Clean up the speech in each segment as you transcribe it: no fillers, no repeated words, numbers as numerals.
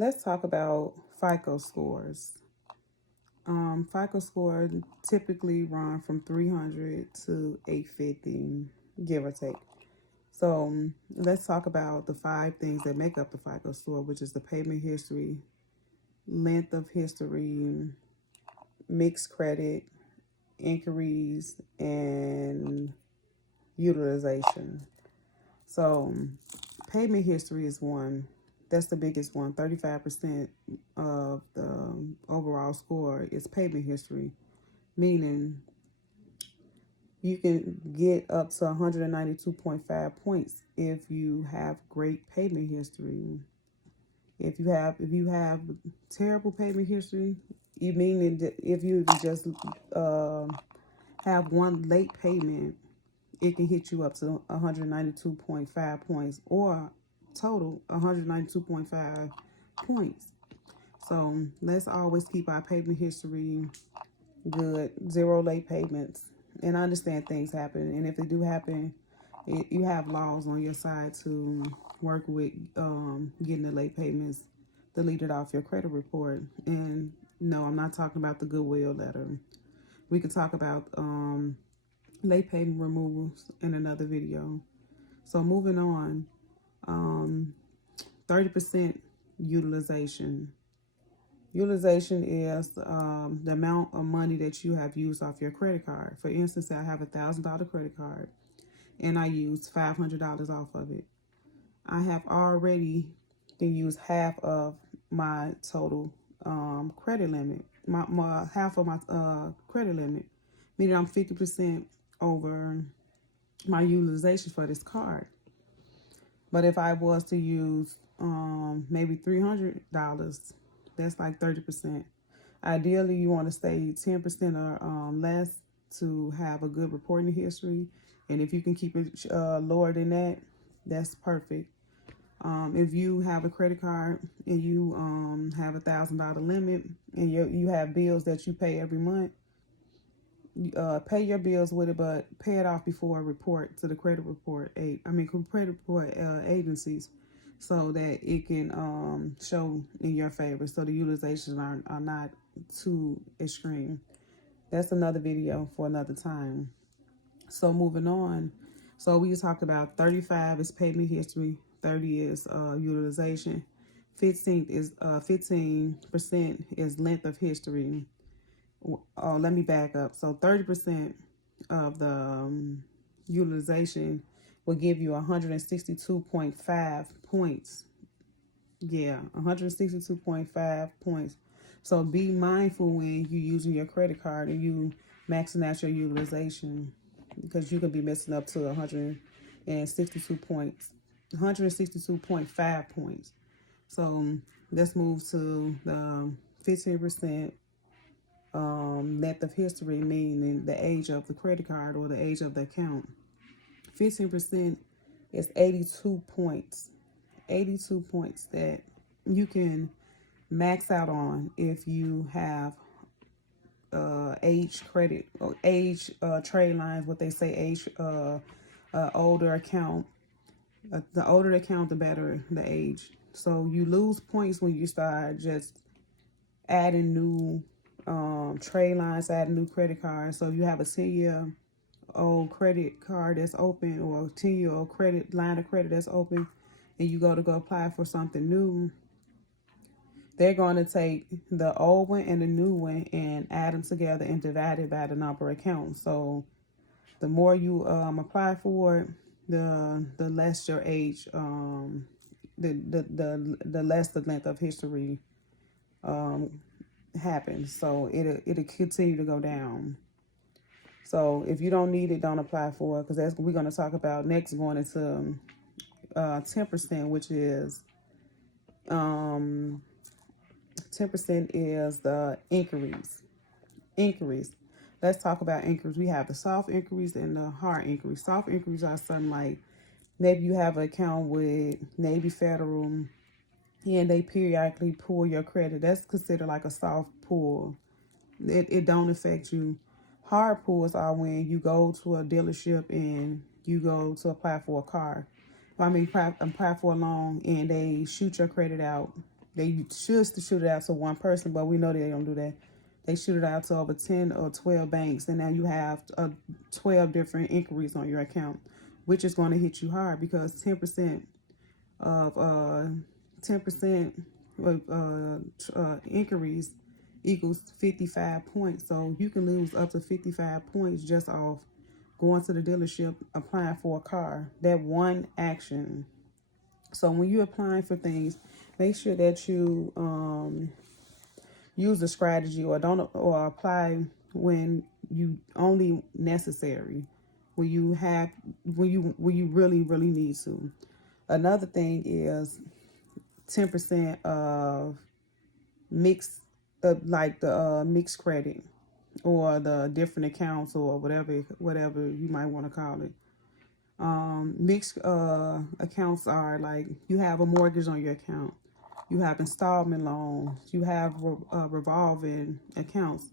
Let's talk about FICO scores. FICO score typically run from 300 to 850, give or take. So let's talk about the 5 things that make up the FICO score, which is the payment history, length of history, mixed credit, inquiries, and utilization. So payment history is one. That's the biggest one. 35% of the overall score is payment history, meaning you can get up to 192.5 points if you have great payment history. If you have terrible payment history, you mean that if you just uh, have one late payment, it can hit you up to 192.5 points or total 192.5 points. So let's always keep our payment history good, zero late payments. And I understand things happen, and if they do happen, you have laws on your side to work with getting the late payments deleted off your credit report. And no, I'm not talking about the goodwill letter. We could talk about late payment removals in another video. So moving on, 30% utilization. Utilization is the amount of money that you have used off your credit card. For instance, I have $1,000 credit card and I used $500 off of it. I have already been used half of my total credit limit, my half of my credit limit, meaning I'm 50% over my utilization for this card. But if I was to use maybe $300, that's like 30%. Ideally, you want to stay 10% or less to have a good reporting history. And if you can keep it lower than that, that's perfect. If you have a credit card and you have $1,000 limit and you have bills that you pay every month, pay your bills with it, but pay it off before a report to the credit report agencies, so that it can show in your favor, so the utilizations are not too extreme. That's another video for another time. So moving on. So we just talked about 35 is payment history, 30 is utilization, 15% is length of history. Oh, let me back up. So 30% of the utilization will give you 162.5 points. Yeah, 162.5 points. So be mindful when you're using your credit card and you maxing out your utilization, because you could be messing up to 162 points, 162.5 points. So let's move to the 15% length of history, meaning the age of the credit card or the age of the account. 15% is 82 points. 82 points that you can max out on if you have age credit or age trade lines, what they say, age older account. The older the account, the better the age. So you lose points when you start just adding new trade lines, adding new credit cards. So if you have a 10-year-old credit card that's open, or a 10-year-old credit line of credit that's open, and you go apply for something new, they're going to take the old one and the new one and add them together and divide it by the number of accounts. So the more you apply for it, the less your age, the less the length of history happens. So it'll continue to go down. So if you don't need it, don't apply for it, because that's what we're going to talk about next, going into 10%, which is 10% is the inquiries. Inquiries. Let's talk about inquiries. We have the soft inquiries and the hard inquiries. Soft inquiries are something like, maybe you have an account with Navy Federal and they periodically pull your credit. That's considered like a soft pull. It don't affect you. Hard pulls are when you go to a dealership and you go to apply for a car. Apply for a loan and they shoot your credit out They should shoot it out to one person, but we know they don't do that. They shoot it out to over 10 or 12 banks, and now you have 12 different inquiries on your account, which is going to hit you hard because 10% of 10% of inquiries equals 55 points. So you can lose up to 55 points just off going to the dealership, applying for a car. That one action. So when you're applying for things, make sure that you use a strategy, or don't, or apply when you only necessary, when you have, when you really need to. Another thing is 10% of mixed, like the mixed credit, or the different accounts, or whatever you might want to call it. Mixed accounts are like, you have a mortgage on your account, you have installment loans, you have revolving accounts.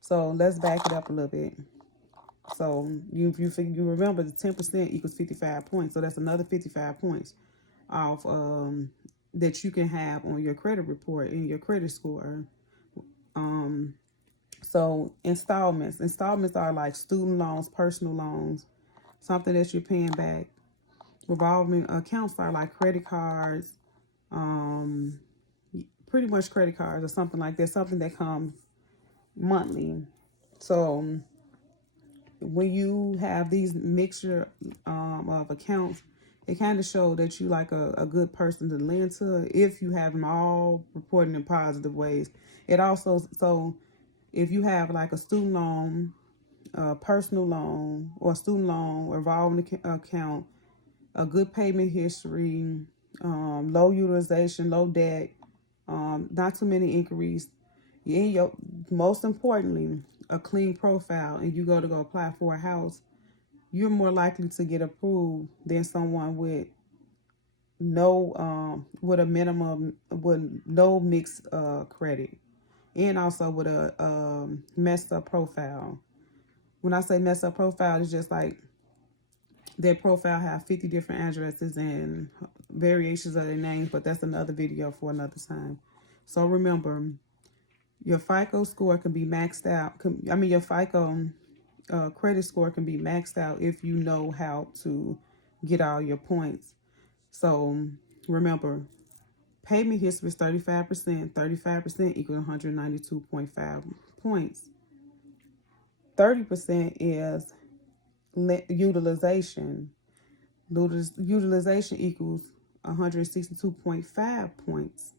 So let's back it up a little bit. So you remember the 10% equals 55 points. So that's another 55 points off that you can have on your credit report and your credit score. So installments are like student loans, personal loans, something that you're paying back. Revolving accounts are like credit cards, pretty much credit cards or something like that, something that comes monthly. So when you have these mixture of accounts, it kind of shows that you like a good person to lend to if you have them all reporting in positive ways. It also, so if you have like a student loan, personal loan, or student loan, revolving account, a good payment history, low utilization, low debt, not too many inquiries, in your, most importantly, a clean profile, and you go apply for a house, you're more likely to get approved than someone with no with a minimum, with no mixed credit, and also with a messed up profile. When I say messed up profile, it's just like their profile have 50 different addresses and variations of their names, but that's another video for another time. So remember, your FICO score can be maxed out. Your FICO credit score can be maxed out if you know how to get all your points. So remember, payment history is 35%. 35% equals 192.5 points. 30% is utilization. Utilization equals 162.5 points.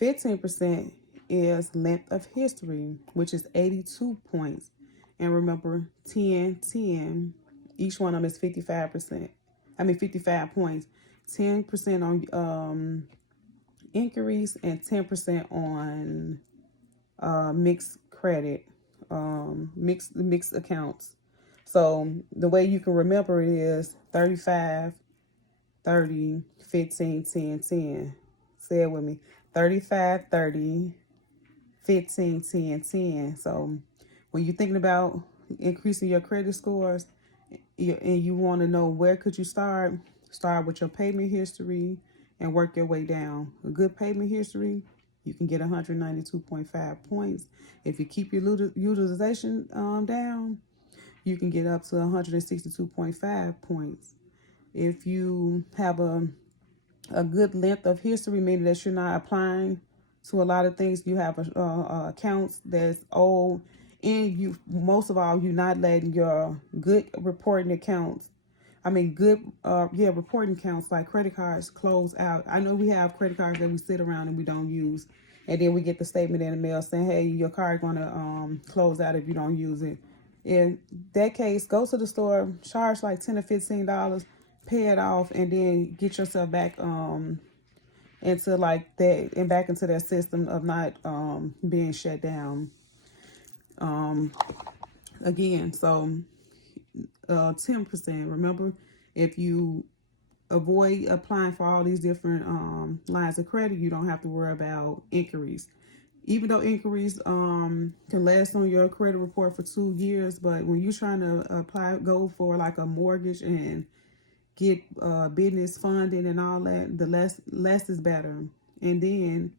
15% is length of history, which is 82 points. And remember, 10, 10, each one of them is 55%. 55 points. 10% on inquiries, and 10% on mixed credit, mixed accounts. So the way you can remember it is 35, 30, 15, 10, 10. Say it with me. 35, 30, 15, 10, 10. So when you're thinking about increasing your credit scores, and you want to know where could you start with your payment history and work your way down. A good payment history, you can get 192.5 points. If you keep your utilization down, you can get up to 162.5 points. If you have a good length of history, meaning that you're not applying to a lot of things, you have accounts that's old, and you, most of all, you're not letting your good reporting accounts, reporting accounts like credit cards close out. I know we have credit cards that we sit around and we don't use, and then we get the statement in the mail saying, hey, your card going to close out if you don't use it. In that case, go to the store, charge like $10 or $15, pay it off, and then get yourself back into like that, and back into that system of not being shut down again. So 10%. Remember, if you avoid applying for all these different lines of credit, you don't have to worry about inquiries. Even though inquiries can last on your credit report for 2 years, but when you're trying to go for like a mortgage, and get business funding and all that, the less is better. And then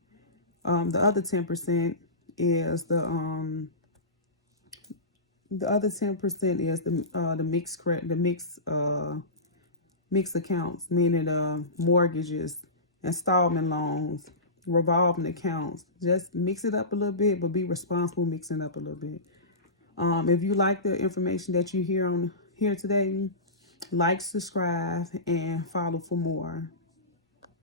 the other 10% is the other 10% is the mixed accounts, meaning mortgages, installment loans, revolving accounts. Just mix it up a little bit, but be responsible mixing up a little bit. If you like the information that you hear on here today, like, subscribe, and follow for more.